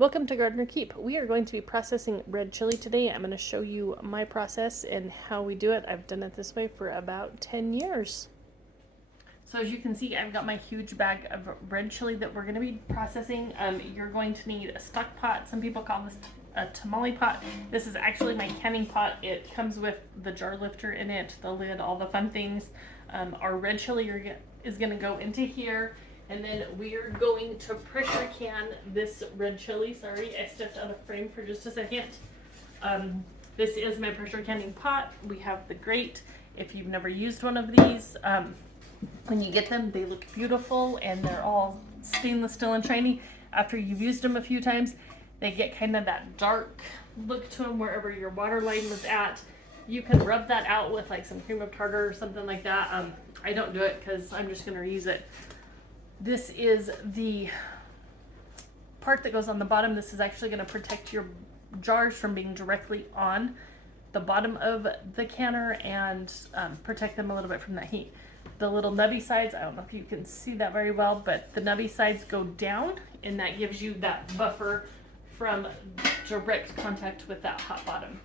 Welcome to Gardener Keep. We are going to be processing red chili today. I'm going to show you my process and how we do it. I've done it this way for about 10 years. So as you can see, I've got my huge bag of red chili that we're going to be processing. You're going to need a stock pot. Some people call this a tamale pot. This is actually my canning pot. It comes with the jar lifter in it, the lid, all the fun things. Our red chili is going to go into here. And then we are going to pressure can this red chili. Sorry, I stepped out of frame for just a second. This is my pressure canning pot. We have the grate. If you've never used one of these, when you get them, they look beautiful and they're all stainless steel and shiny. After you've used them a few times, they get kind of that dark look to them wherever your water line was at. You can rub that out with like some cream of tartar or something like that. I don't do it because I'm just going to reuse it. This is the part that goes on the bottom. This is actually going to protect your jars from being directly on the bottom of the canner and protect them a little bit from that heat. The little nubby sides, I don't know if you can see that very well, but the nubby sides go down and that gives you that buffer from direct contact with that hot bottom.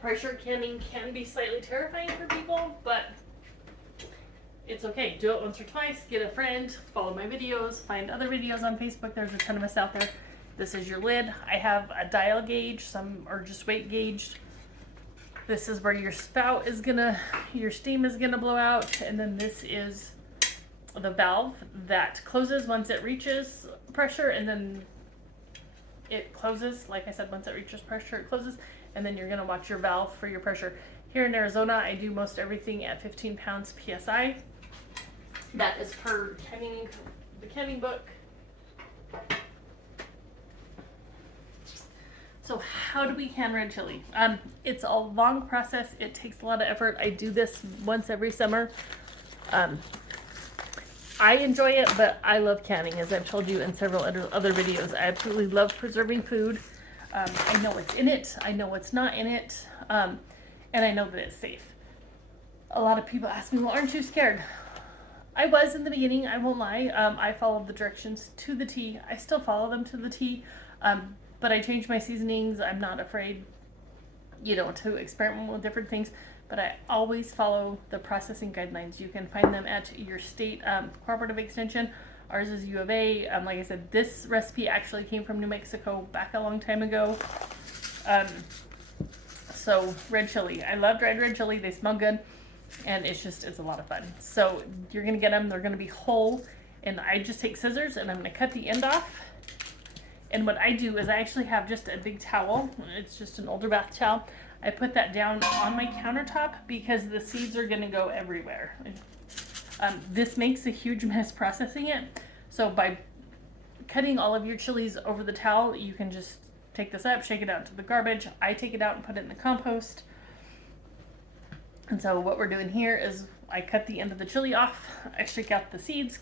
Pressure canning can be slightly terrifying for people, but it's okay. Do it once or twice, get a friend, follow my videos, find other videos on Facebook. There's a ton of us out there. This is your lid. I have a dial gauge, some are just weight gauged. This is where your spout is your steam is gonna blow out. And then this is the valve that closes once it reaches pressure, and then it closes. Like I said, once it reaches pressure, it closes. And then you're gonna watch your valve for your pressure. Here in Arizona, I do most everything at 15 pounds PSI. That is per the canning book. So how do we can red chili? It's a long process. It takes a lot of effort. I do this once every summer. I enjoy it, but I love canning, as I've told you in several other videos. I absolutely love preserving food. I know what's in it. I know what's not in it. And I know that it's safe. A lot of people ask me, well, aren't you scared? I was in the beginning, I won't lie. I followed the directions to the T. I still follow them to the T, but I changed my seasonings. I'm not afraid, to experiment with different things, but I always follow the processing guidelines. You can find them at your state cooperative extension. Ours is U of A. Like I said, this recipe actually came from New Mexico back a long time ago. So red chili, I love dried red chili. They smell good. And it's a lot of fun. So you're gonna get them, they're gonna be whole, and I just take scissors and I'm gonna cut the end off. And what I do is I actually have just a big towel. It's just an older bath towel. I put that down on my countertop because the seeds are gonna go everywhere. This makes a huge mess processing it. So by cutting all of your chilies over the towel, you can just take this up, shake it out to the garbage. I take it out and put it in the compost. And so what we're doing here is I cut the end of the chili off, I shake out the seeds,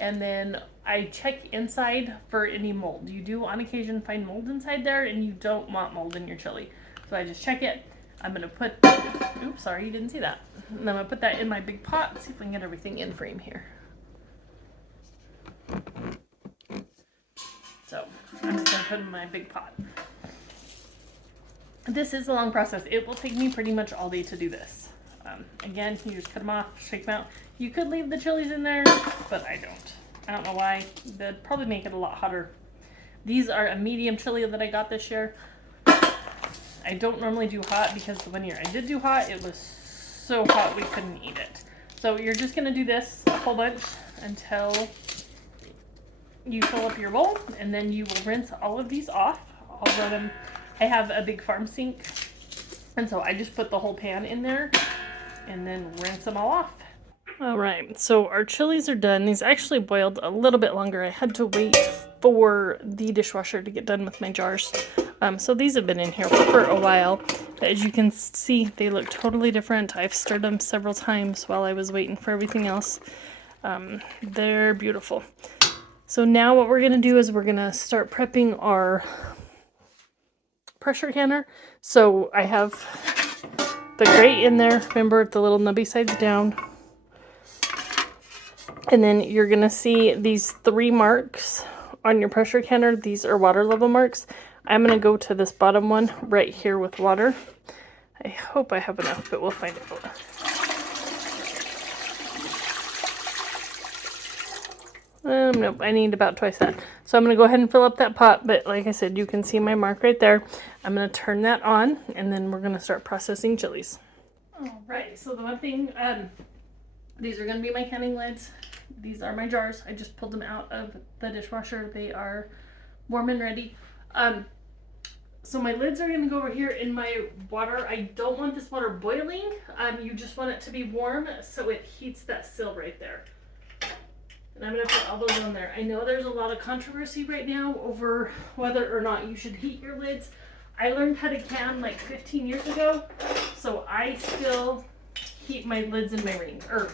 and then I check inside for any mold. You do on occasion find mold inside there, and you don't want mold in your chili. So I just check it. I'm gonna put, oops, sorry, you didn't see that. And I'm gonna put that in my big pot, see if we can get everything in frame here. So I'm just gonna put it in my big pot. This is a long process. It will take me pretty much all day to do this. Again, you just cut them off, shake them out. You could leave the chilies in there, but I don't. I don't know why. That'd probably make it a lot hotter. These are a medium chili that I got this year. I don't normally do hot because the one year I did do hot, it was so hot we couldn't eat it. So you're just gonna do this a whole bunch until you fill up your bowl, and then you will rinse all of these off. All of them. I have a big farm sink, and so I just put the whole pan in there and then rinse them all off. All right, so our chilies are done. These actually boiled a little bit longer. I had to wait for the dishwasher to get done with my jars. So these have been in here for a while. As you can see, they look totally different. I've stirred them several times while I was waiting for everything else. They're beautiful. So now what we're gonna do is we're gonna start prepping our pressure canner. So I have the grate in there. Remember, the little nubby sides down. And then you're gonna see these 3 marks on your pressure canner, these are water level marks. I'm going to go to this bottom one right here with water. I hope I have enough, but we'll find out. Nope, I need about twice that. So I'm going to go ahead and fill up that pot, but like I said, you can see my mark right there. I'm going to turn that on, and then we're going to start processing chilies. All right, so the one thing, these are going to be my canning lids. These are my jars. I just pulled them out of the dishwasher. They are warm and ready. So my lids are going to go over here in my water. I don't want this water boiling. You just want it to be warm so it heats that sill right there. And I'm going to put all those on there. I know there's a lot of controversy right now over whether or not you should heat your lids. I learned how to can like 15 years ago, so I still heat my lids and my rings, or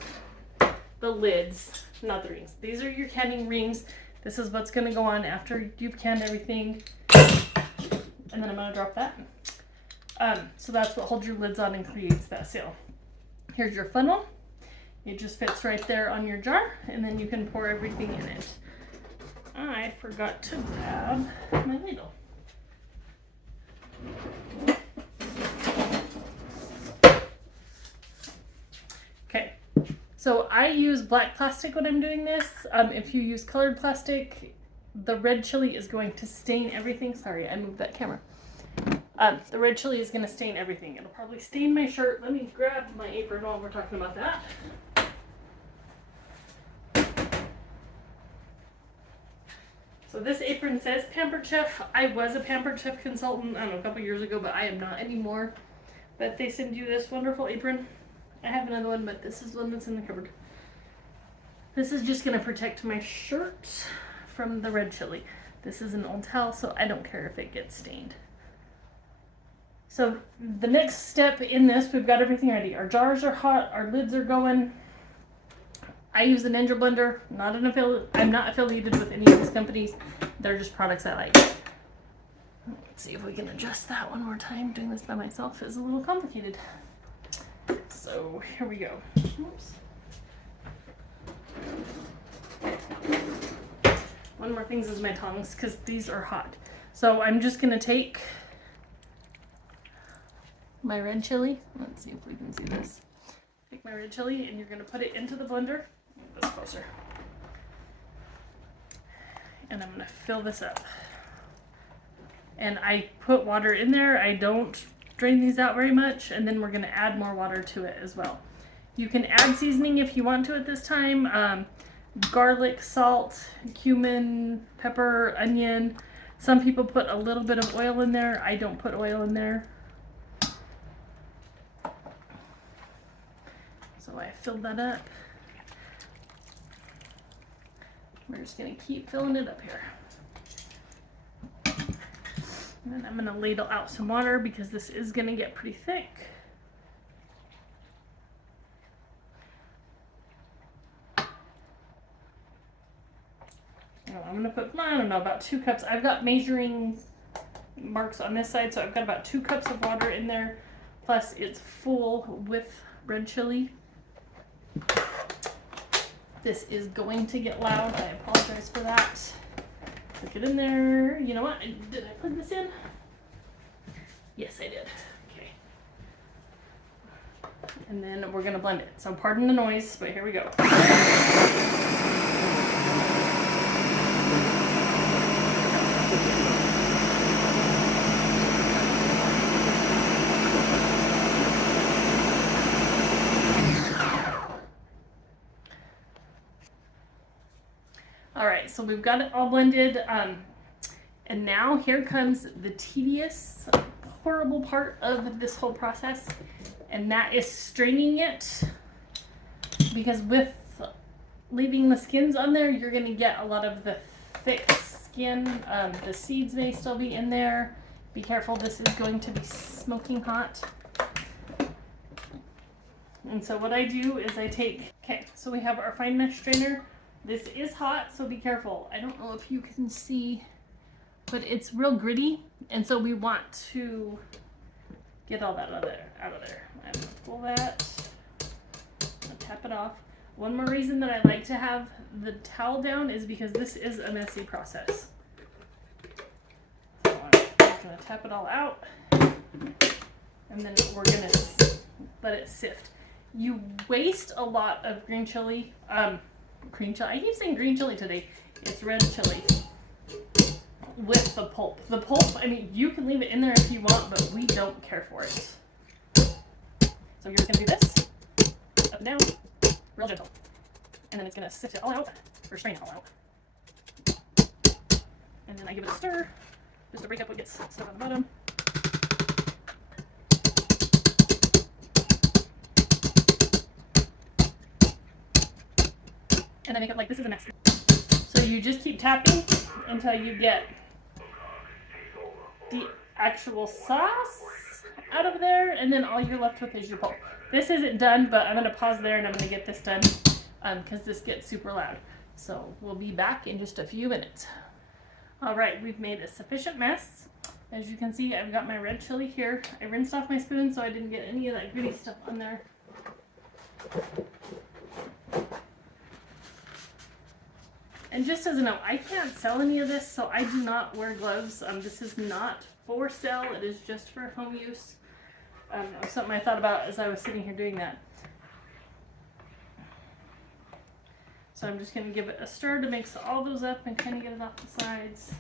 the lids, not the rings. These are your canning rings. This is what's going to go on after you've canned everything. And then I'm going to drop that. So that's what holds your lids on and creates that seal. Here's your funnel. It just fits right there on your jar, and then you can pour everything in it. I forgot to grab my ladle. Okay, so I use black plastic when I'm doing this. If you use colored plastic, the red chili is going to stain everything. Sorry, I moved that camera. The red chili is going to stain everything. It'll probably stain my shirt. Let me grab my apron while we're talking about that. So this apron says Pampered Chef. I was a Pampered Chef consultant, I don't know, a couple years ago, but I am not anymore. But they send you this wonderful apron. I have another one, but this is the one that's in the cupboard. This is just going to protect my shirt from the red chili. This is an old towel, so I don't care if it gets stained. So the next step in this, we've got everything ready. Our jars are hot, our lids are going. I use a Ninja blender. I'm not affiliated with any of these companies. They're just products I like. Let's see if we can adjust that one more time. Doing this by myself is a little complicated. So here we go. Oops. One more thing is my tongs, because these are hot. So I'm just going to take my red chili. Let's see if we can see this. Take my red chili, and you're going to put it into the blender. Move this closer. And I'm going to fill this up. And I put water in there. I don't drain these out very much. And then we're going to add more water to it as well. You can add seasoning if you want to at this time. Garlic, salt, cumin, pepper, onion. Some people put a little bit of oil in there. I don't put oil in there. So I filled that up. We're just going to keep filling it up here. And then I'm going to ladle out some water because this is going to get pretty thick. I'm going to put, I don't know, about 2 cups. I've got measuring marks on this side, so I've got about 2 cups of water in there. Plus it's full with red chili. This is going to get loud. I apologize for that. Put it in there. You know what? Did I plug this in? Yes, I did. Okay. And then we're going to blend it. So pardon the noise, but here we go. Alright, so we've got it all blended, and now here comes the tedious, horrible part of this whole process, and that is straining it, because with leaving the skins on there, you're going to get a lot of the thick skin. The seeds may still be in there. Be careful, this is going to be smoking hot. And so what I do is I take, okay, so we have our fine mesh strainer. This is hot, so be careful. I don't know if you can see, but it's real gritty, and so we want to get all that out of there. I'm gonna pull that, I'll tap it off. One more reason that I like to have the towel down is because this is a messy process. So I'm just going to tap it all out, and then we're going to let it sift. You waste a lot of green chili. Green chili. I keep saying green chili today. It's red chili with the pulp. The pulp, I mean, you can leave it in there if you want, but we don't care for it. So you're just going to do this, up and down, real gentle. And then it's going to sift it all out, or strain it all out. And then I give it a stir, just to break up what gets stuck on the bottom. And I make it like this is a mess. So you just keep tapping until you get the actual sauce out of there, and then all you're left with is your pulp. This isn't done, but I'm going to pause there and I'm going to get this done because this gets super loud. So we'll be back in just a few minutes. All right, we've made a sufficient mess. As you can see, I've got my red chili here. I rinsed off my spoon so I didn't get any of that gritty stuff on there. And just as a note, I can't sell any of this, so I do not wear gloves. This is not for sale. It is just for home use. That was something I thought about as I was sitting here doing that. So I'm just going to give it a stir to mix all those up and kind of get it off the sides.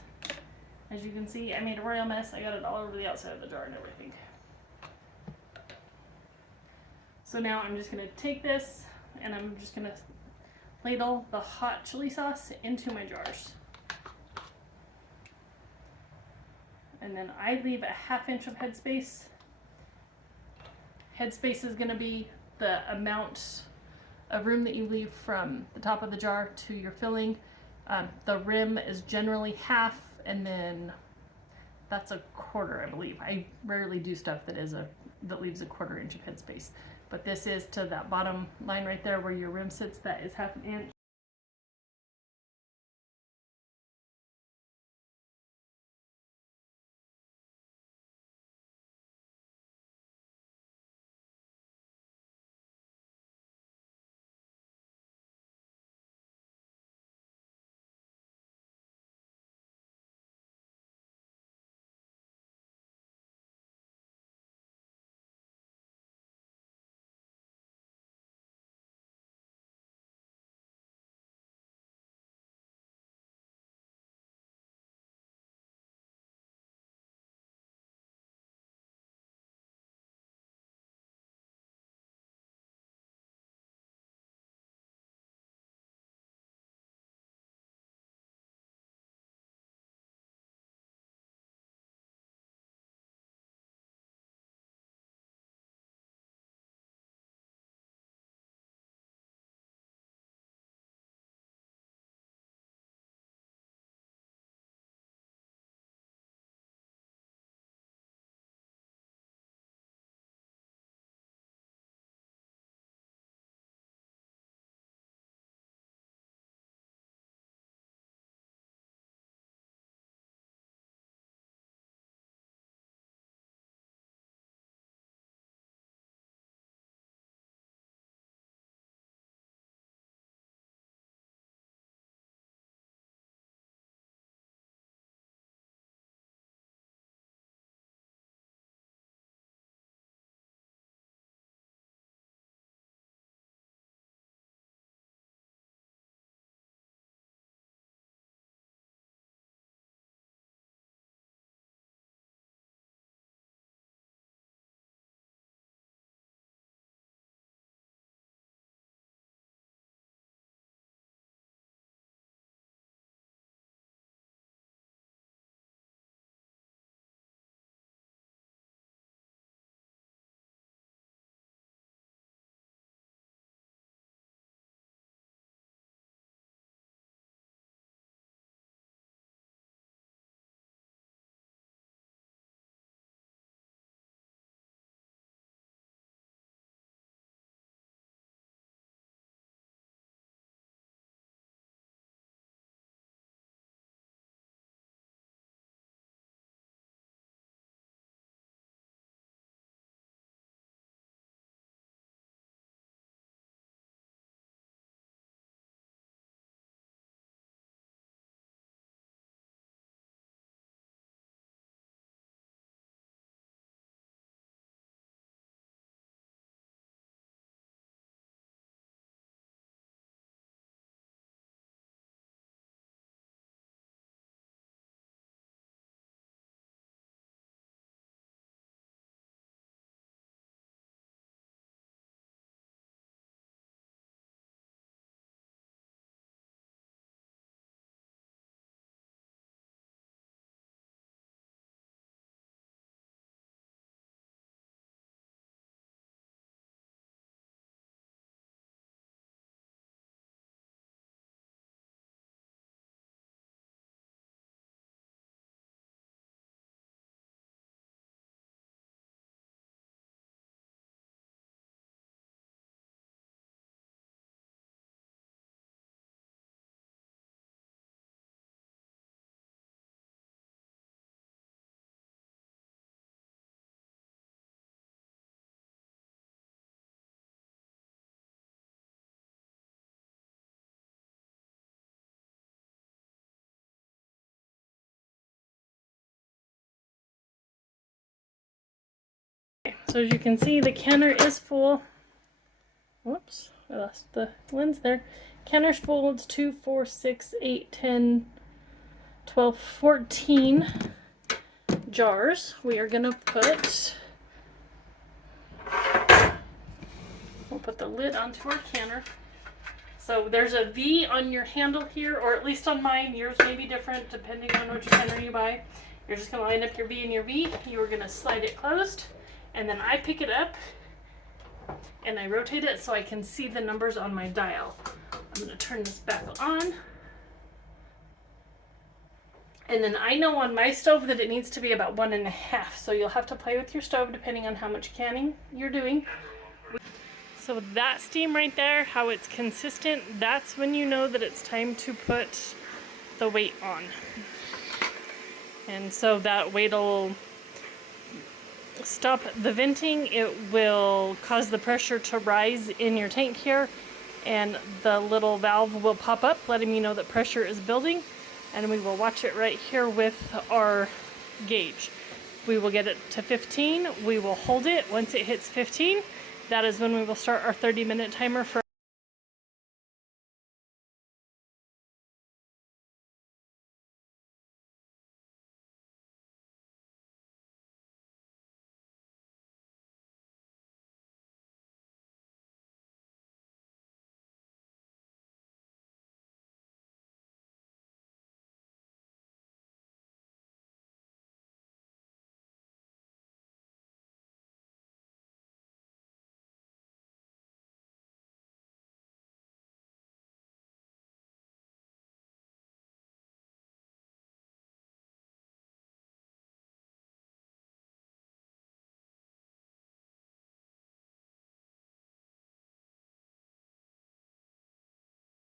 As you can see, I made a royal mess. I got it all over the outside of the jar and everything. So now I'm just going to take this and I'm just going to ladle the hot chili sauce into my jars. And then I leave a 1/2 inch of headspace. Headspace is going to be the amount of room that you leave from the top of the jar to your filling. The rim is generally 1/2, and then that's a 1/4, I believe. I rarely do stuff that leaves a 1/4 inch of headspace. But this is to that bottom line right there where your rim sits, that is 1/2 inch. So as you can see, the canner is full. Whoops, I lost the lens there. Canner's full. It's 2, 4, 6, 8, 10, 12, 14 jars. We are gonna we'll put the lid onto our canner. So there's a V on your handle here, or at least on mine. Yours may be different depending on which canner you buy. You're just gonna line up your V and your V. You are gonna slide it closed, and then I pick it up and I rotate it so I can see the numbers on my dial. I'm gonna turn this back on. And then I know on my stove that it needs to be about 1.5. So you'll have to play with your stove depending on how much canning you're doing. So that steam right there, how it's consistent, that's when you know that it's time to put the weight on. And so that weight will stop the venting. It will cause the pressure to rise in your tank here, and the little valve will pop up letting me know that pressure is building, and we will watch it right here with our gauge. We will get it to 15. We will hold it. Once it hits 15, that is when we will start our 30-minute timer for